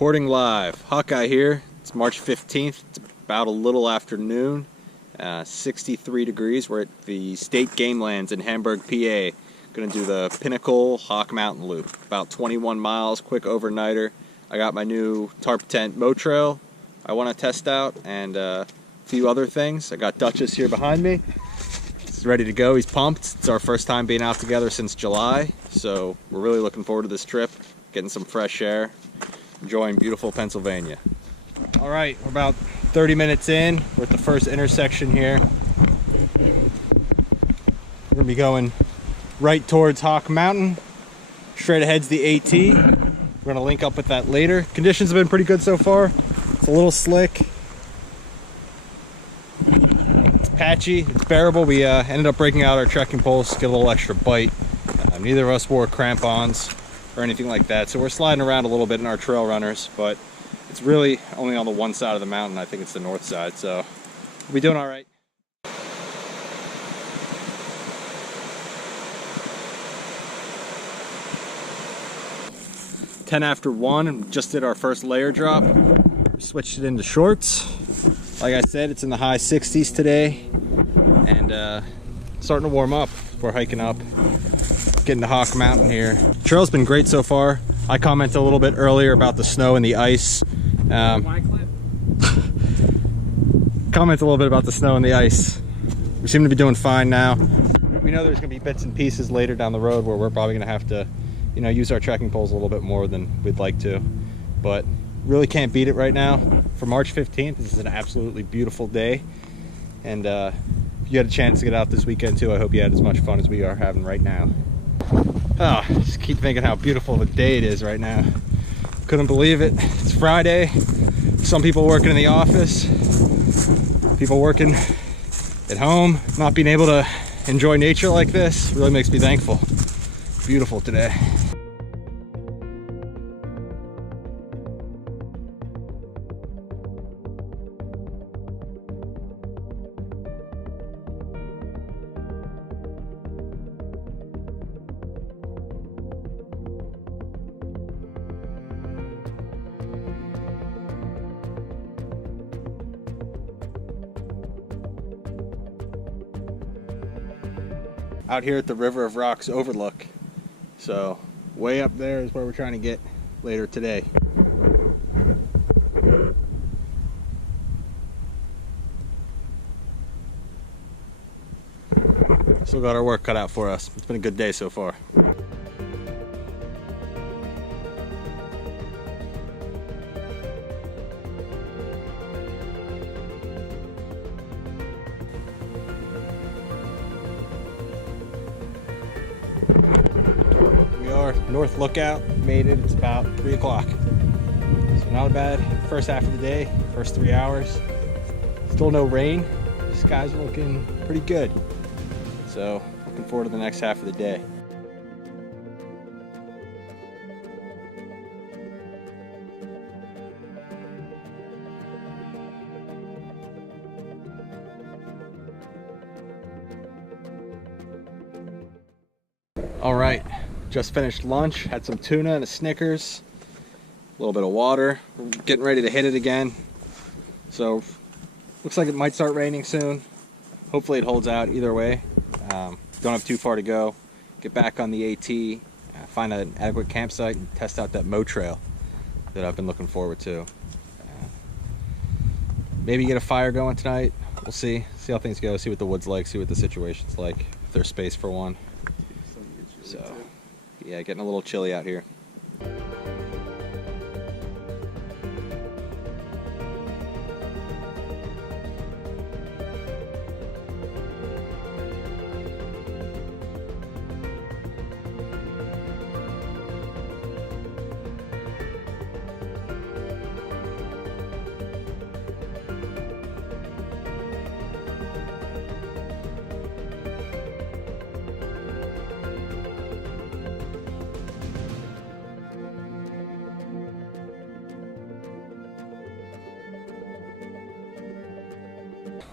Reporting live, Hawkeye here. It's March 15th. It's about a little after noon. 63 degrees. We're at the State Game Lands in Hamburg, PA. Gonna do the Pinnacle-Hawk mountain loop. About 21 miles, quick overnighter. I got my new Tarptent Motrail I want to test out, and a few other things. I got Duchess here behind me. He's ready to go. He's pumped. It's our first time being out together since July, so we're really looking forward to this trip, getting some fresh air, enjoying beautiful Pennsylvania. All right, we're about 30 minutes in. We're at the first intersection here. We're gonna be going right towards Hawk Mountain. Straight ahead's the AT. We're gonna link up with that later. Conditions have been pretty good so far. It's a little slick. It's patchy, it's bearable. We ended up breaking out our trekking poles to get a little extra bite. Neither of us wore crampons or anything like that, so we're sliding around a little bit in our trail runners, but it's really only on the one side of the mountain. I think it's the north side, so we'll be doing all right. Ten after 1, and just did our first layer drop. Switched it into shorts. Like I said, it's in the high 60s today, and starting to warm up. We're hiking up, getting to Hawk Mountain here. Trail's been great so far. I commented a little bit earlier about the snow and the ice. Comment a little bit about the snow and the ice. We seem to be doing fine now. We know there's gonna be bits and pieces later down the road where we're probably gonna have to, you know, use our trekking poles a little bit more than we'd like to, but really can't beat it right now. For March 15th, this is an absolutely beautiful day, and if you had a chance to get out this weekend too, I hope you had as much fun as we are having right now. Oh, just keep thinking how beautiful of a day it is right now. Couldn't believe it. It's Friday. Some people working in the office, people working at home. Not being able to enjoy nature like this really makes me thankful. Beautiful today. Out here at the River of Rocks overlook. So way up there is where we're trying to get later today. Still got our work cut out for us. It's been a good day so far. North Lookout, made it. It's about 3 o'clock. So not a bad first half of the day, first 3 hours. Still no rain. The skies are looking pretty good. So looking forward to the next half of the day. All right. Just finished lunch, had some tuna and a Snickers, a little bit of water. We're getting ready to hit it again. So looks like it might start raining soon. Hopefully it holds out either way. Don't have too far to go. Get back on the AT, find an adequate campsite, and test out that Motrail that I've been looking forward to. Maybe get a fire going tonight. We'll see how things go, see what the wood's like, see what the situation's like, if there's space for one. So yeah, getting a little chilly out here.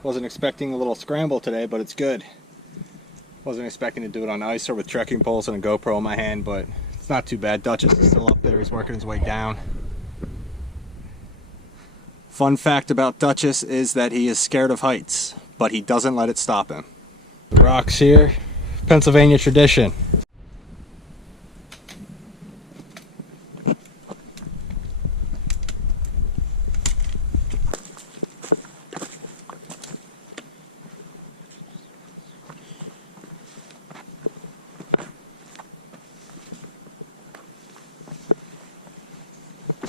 Wasn't expecting a little scramble today, but it's good. Wasn't expecting to do it on ice or with trekking poles and a GoPro in my hand, but it's not too bad. Duchess is still up there. He's working his way down. Fun fact about Duchess is that he is scared of heights, but he doesn't let it stop him. The rocks here, Pennsylvania tradition.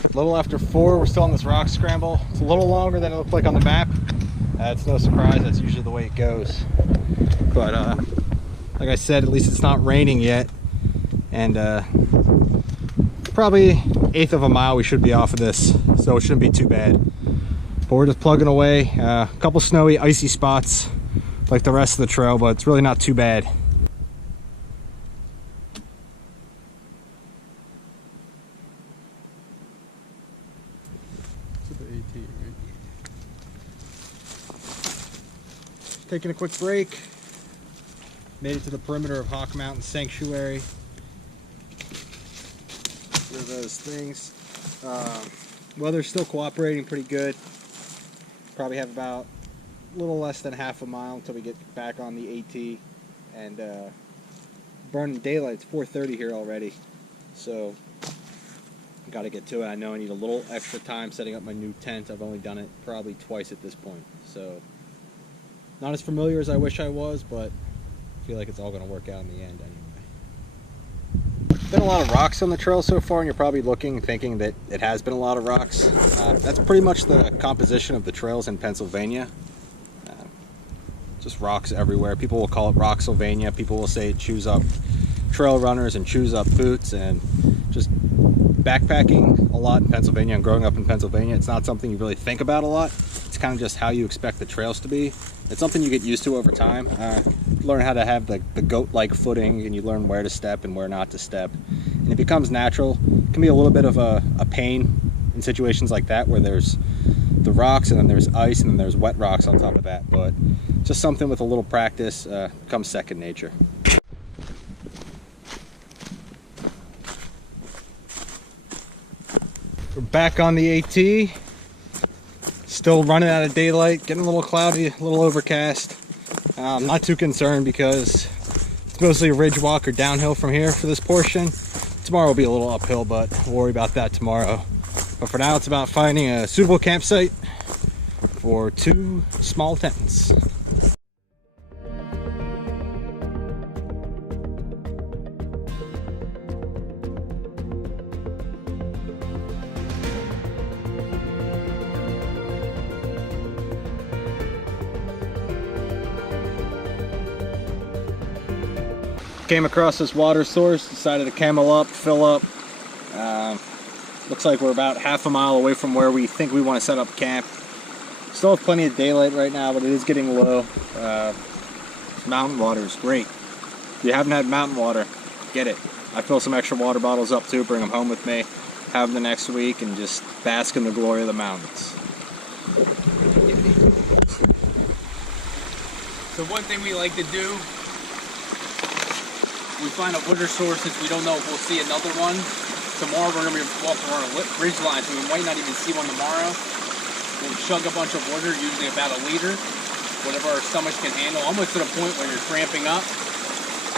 A little after 4, we're still on this rock scramble. It's a little longer than it looked like on the map. It's no surprise, that's usually the way it goes. But like I said, at least it's not raining yet. And probably 1/8 of a mile we should be off of this, so it shouldn't be too bad. But we're just plugging away. A couple snowy, icy spots like the rest of the trail, but it's really not too bad. Taking a quick break. Made it to the perimeter of Hawk Mountain Sanctuary. Look at those things. Weather's still cooperating pretty good. Probably have about a little less than half a mile until we get back on the AT. And burning daylight. It's 4:30 here already. So got to get to it. I know I need a little extra time setting up my new tent. I've only done it probably twice at this point. So not as familiar as I wish I was, but I feel like it's all going to work out in the end anyway. Been a lot of rocks on the trail so far, and you're probably looking thinking that it has been a lot of rocks. That's pretty much the composition of the trails in Pennsylvania. Just rocks everywhere. People will call it Rocksylvania. People will say it chews up trail runners and chews up boots, and just backpacking a lot in Pennsylvania and growing up in Pennsylvania, it's not something you really think about a lot. It's kind of just how you expect the trails to be. It's something you get used to over time. Learn how to have the goat-like footing, and you learn where to step and where not to step. And it becomes natural. It can be a little bit of a pain in situations like that where there's the rocks and then there's ice and then there's wet rocks on top of that. But just something with a little practice becomes second nature. We're back on the AT. Still running out of daylight, getting a little cloudy, a little overcast. I'm not too concerned because it's mostly a ridge walk or downhill from here for this portion. Tomorrow will be a little uphill, but we'll worry about that tomorrow. But for now, it's about finding a suitable campsite for 2 small tents. Came across this water source, decided to camel up, fill up. Looks like we're about half a mile away from where we think we want to set up camp. Still have plenty of daylight right now, but it is getting low. Mountain water is great. If you haven't had mountain water, get it. I fill some extra water bottles up too, bring them home with me, have them the next week, and just bask in the glory of the mountains. So one thing we like to do, we find a water source since we don't know if we'll see another one. Tomorrow we're going to be walking around a ridge line, so we might not even see one tomorrow. We'll chug a bunch of water, usually about a liter, whatever our stomachs can handle, almost to the point where you're cramping up.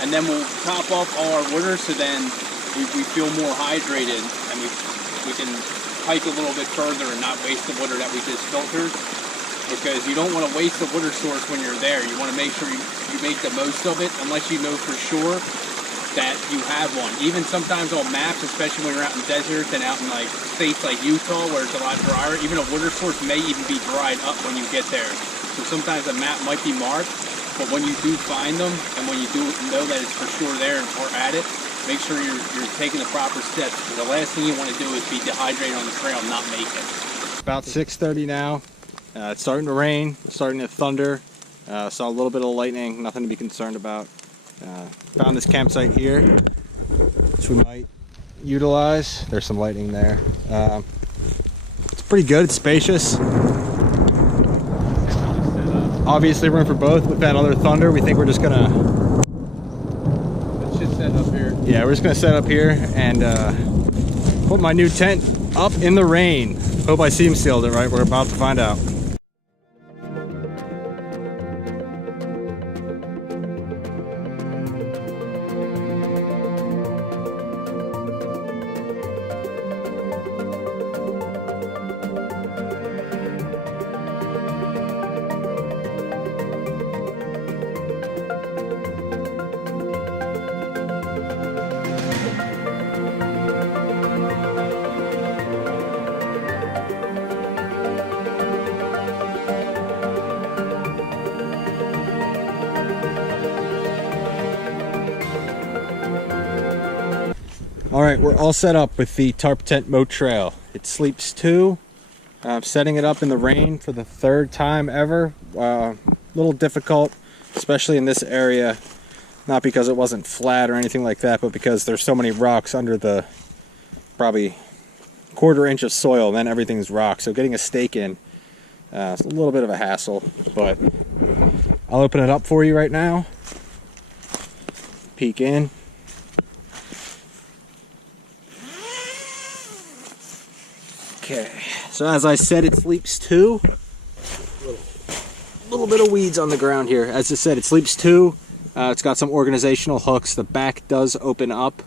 And then we'll top off all our water so then we feel more hydrated and we can hike a little bit further and not waste the water that we just filtered. Because you don't want to waste the water source when you're there. You want to make sure you make the most of it, unless you know for sure that you have one. Even sometimes on maps, especially when you're out in deserts and out in like states like Utah where it's a lot drier, even a water source may even be dried up when you get there. So sometimes a map might be marked, but when you do find them and when you do know that it's for sure there and we're at it, make sure you're taking the proper steps. The last thing you want to do is be dehydrated on the trail and not make it. About 6:30 now. It's starting to rain, it's starting to thunder. Saw a little bit of lightning, nothing to be concerned about. Found this campsite here, which we might utilize. There's some lightning there. It's pretty good, it's spacious. Obviously room for both. With that other thunder, we think we're just gonna... Let's just set up here. Yeah, we're just gonna set up here and put my new tent up in the rain. Hope I seam sealed it right. We're about to find out. All right, we're all set up with the Tarptent Motrail. It sleeps 2. I'm setting it up in the rain for the 3rd time ever. A little difficult, especially in this area. Not because it wasn't flat or anything like that, but because there's so many rocks under the probably 1/4 inch of soil, and then everything's rock. So getting a stake in, it's a little bit of a hassle, but I'll open it up for you right now. Peek in. Okay, so as I said, it sleeps 2. Little bit of weeds on the ground here. As I said, it sleeps 2. It's got some organizational hooks. The back does open up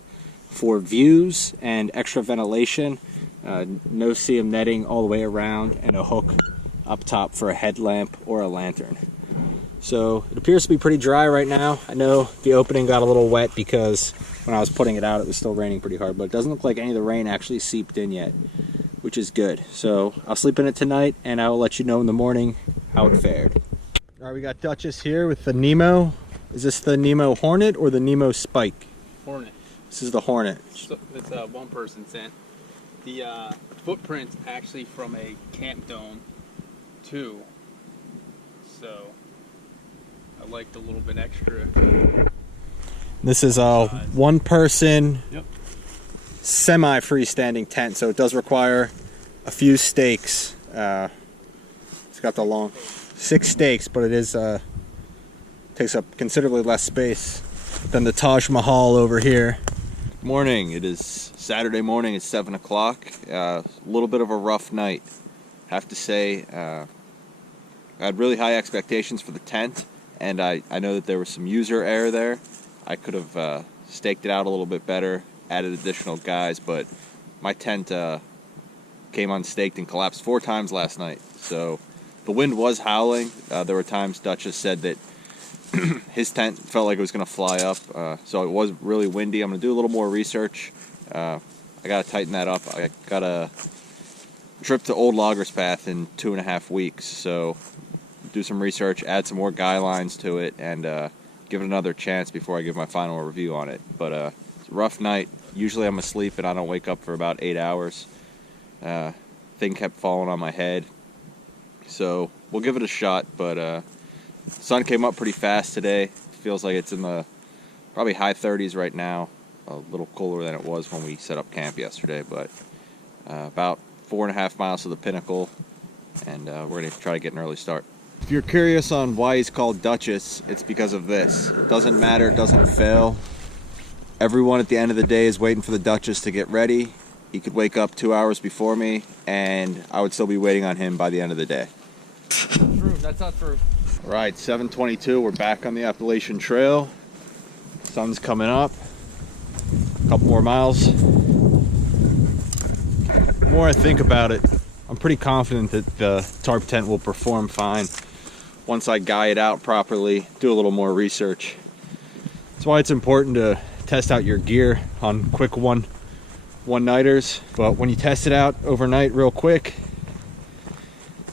for views and extra ventilation. No seam netting all the way around, and a hook up top for a headlamp or a lantern. So it appears to be pretty dry right now. I know the opening got a little wet because when I was putting it out, it was still raining pretty hard, but it doesn't look like any of the rain actually seeped in yet, which is good. So I'll sleep in it tonight, and I will let you know in the morning how it fared. All right, we got Duchess here with the Nemo. Is this the Nemo Hornet or the Nemo Spike? Hornet. This is the Hornet. It's one person sent. The footprint's actually from a camp dome too, so I liked a little bit extra. This is a one-person, yep, semi-freestanding tent, so it does require a few stakes. It's got the long 6 stakes, but it is takes up considerably less space than the Taj Mahal over here. Morning. It is Saturday morning. It's 7 o'clock. A little bit of a rough night, have to say. I had really high expectations for the tent, and I know that there was some user error there. I could have staked it out a little bit better, added additional guys, but my tent came unstaked and collapsed 4 times last night. So the wind was howling. There were times Duchess said that his tent felt like it was going to fly up, so it was really windy. I'm going to do a little more research. I got to tighten that up. I got a trip to Old Loggers Path in 2.5 weeks, so do some research, add some more guy lines to it, and give it another chance before I give my final review on it. But it's a rough night. Usually I'm asleep and I don't wake up for about 8 hours. Thing kept falling on my head, so we'll give it a shot. But sun came up pretty fast today. Feels like it's in the probably high 30s right now. A little cooler than it was when we set up camp yesterday, but about 4.5 miles to the Pinnacle, and we're going to try to get an early start. If you're curious on why he's called Duchess, it's because of this. It doesn't matter, it doesn't fail. Everyone at the end of the day is waiting for the Duchess to get ready. He could wake up 2 hours before me, and I would still be waiting on him by the end of the day. True, that's not true. All right, 7:22, we're back on the Appalachian Trail. Sun's coming up. A couple more miles. The more I think about it, I'm pretty confident that the tarp tent will perform fine Once I guy it out properly, do a little more research. That's why it's important to test out your gear on quick one-nighters. But when you test it out overnight real quick,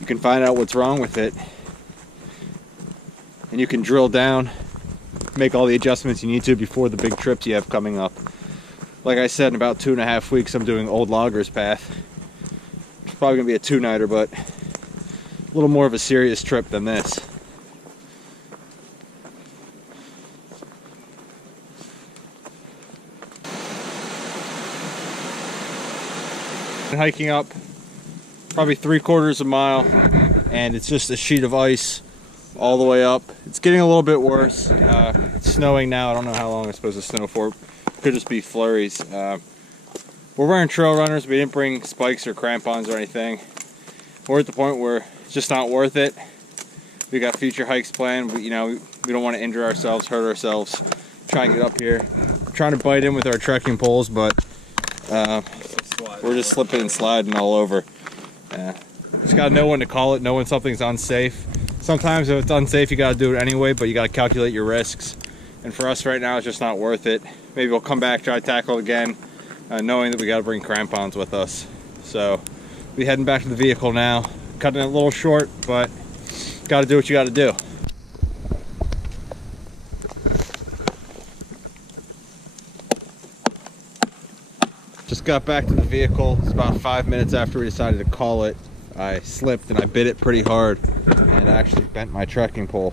you can find out what's wrong with it, and you can drill down, make all the adjustments you need to before the big trips you have coming up. Like I said, in about 2.5 weeks I'm doing Old Loggers Path. It's probably gonna be a 2-nighter, but a little more of a serious trip than this. Hiking up probably 3/4 mile, and it's just a sheet of ice all the way up. It's getting a little bit worse. It's snowing now. I don't know how long it's supposed to snow for. Could just be flurries. we're wearing trail runners. We didn't bring spikes or crampons or anything. We're at the point where it's just not worth it. We got future hikes planned. We don't want to injure ourselves, hurt ourselves, try and get up here. We're trying to bite in with our trekking poles, but we're just slipping and sliding all over. Just gotta know when to call it, know when something's unsafe. Sometimes if it's unsafe, you gotta do it anyway, but you gotta calculate your risks. And for us right now, it's just not worth it. Maybe we'll come back, try to tackle it again, knowing that we gotta bring crampons with us. So, we're heading back to the vehicle now. Cutting it a little short, but gotta do what you gotta do. Just got back to the vehicle. It's about 5 minutes after we decided to call it. I slipped and I bit it pretty hard and I actually bent my trekking pole.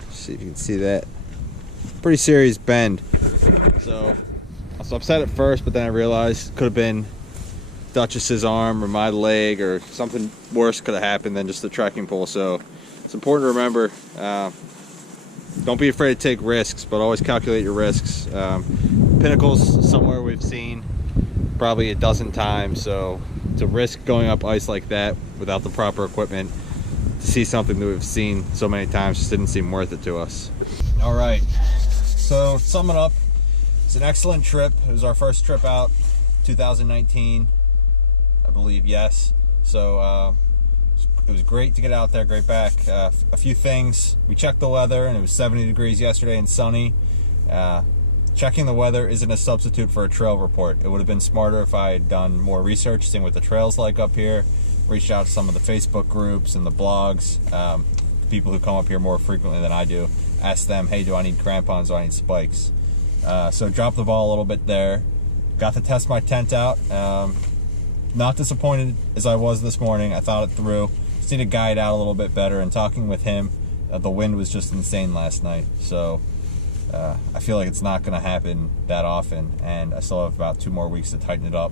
Let's see if you can see that. Pretty serious bend. So I was upset at first, but then I realized it could have been Duchess's arm or my leg, or something worse could have happened than just the trekking pole. So it's important to remember, don't be afraid to take risks, but always calculate your risks. Pinnacle's somewhere we've seen probably a dozen times, so to risk going up ice like that without the proper equipment to see something that we've seen so many times just didn't seem worth it to us. All right, so summing up, it's an excellent trip. It was our first trip out 2019, I believe. Yes, so it was great to get out there, great back. A few things, we checked the weather and it was 70 degrees yesterday and sunny. Checking the weather isn't a substitute for a trail report. It would have been smarter if I had done more research, seeing what the trail's like up here, reached out to some of the Facebook groups and the blogs, people who come up here more frequently than I do, asked them, hey, do I need crampons, do I need spikes? So dropped the ball a little bit there. Got to test my tent out. Not disappointed as I was this morning. I thought it through. Just need to guide out a little bit better, and talking with him, the wind was just insane last night. So I feel like it's not going to happen that often, and I still have about 2 more weeks to tighten it up,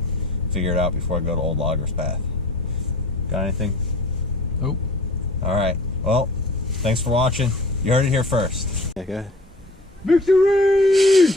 figure it out before I go to Old Loggers Path. Got anything? Nope. All right. Well, thanks for watching. You heard it here first. Victory!